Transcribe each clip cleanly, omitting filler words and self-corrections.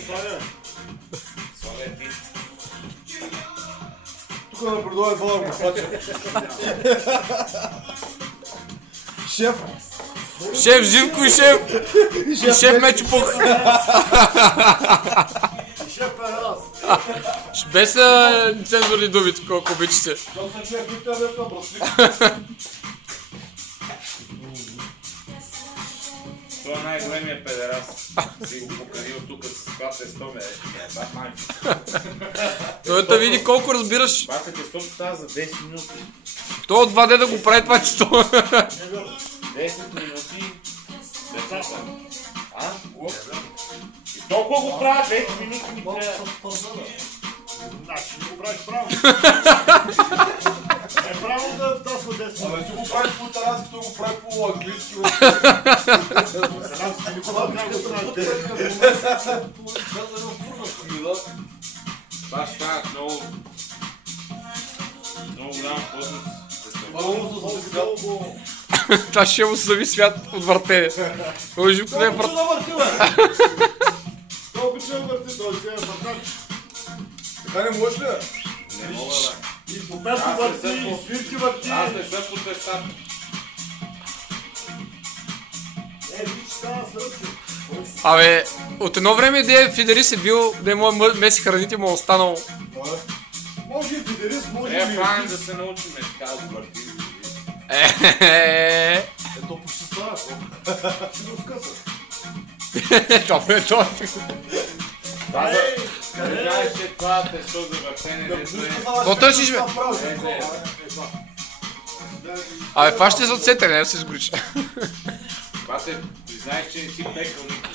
Славя ти. Тук да предлагай това го хвача. Шеф. Шеф Живко и шеф. И шеф Мечопух. И шеф Перас. Без цензурни думи, колко обичате. Това са шеф интернет на браслик. Това е най-големия педерас. Си го поканил тук с класа 100 ме. Той да види колко разбираш. Бата тестото става за 10 минути. Той от 2D да го прави това често. 10 минути. Децата. А? И толкова го правя, 10 минути ми трябва. Значи не го правиш право. Е право да втасва 10 минути. Абе, ти го правиш по тарански, той го прави по английски. Тарански не това трябва да прави 10 минути. Това ще стават много голяма плътност. Това ще му съви свят от въртене. Той Живко не е върт. Той обича да върти, той си е въртач. Така не можеш ли? Не мога да. И по песо върти, и свирки върти. Аз не съм по тестата. Виж, става сръчи. Абе, от едно време де Фидерис е бил, де му меси храните му е останал. Може и Фидерис, може и Файн да се научим така да върти. Ето почти става. Ще го скъса. Това е това. Не знаеш, че това тесто за въртене То търсиш, бе. Абе, това ще се отсете, не да се сгориш. Бате, признаеш, че не си пекал никога.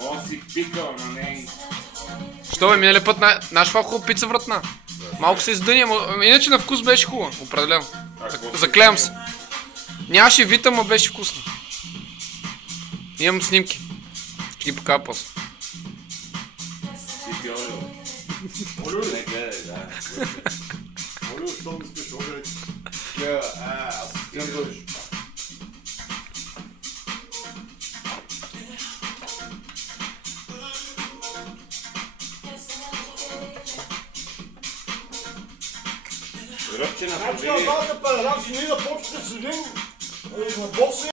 Може си пикал, но не. Що бе, минали път нашва хубава пица вратна. Малко се издъни, иначе на вкус беше хубава, определено. Заклеям се. Нямаше вита, но беше вкусно. Имам снимки. Ще ги покажа после. Си пиолил. Не гледай, да. Олю, що ми искаш, олю? Аз искам дълж. Ръбче на Значи, аз да педерам си, ние да почвате да седим на боси.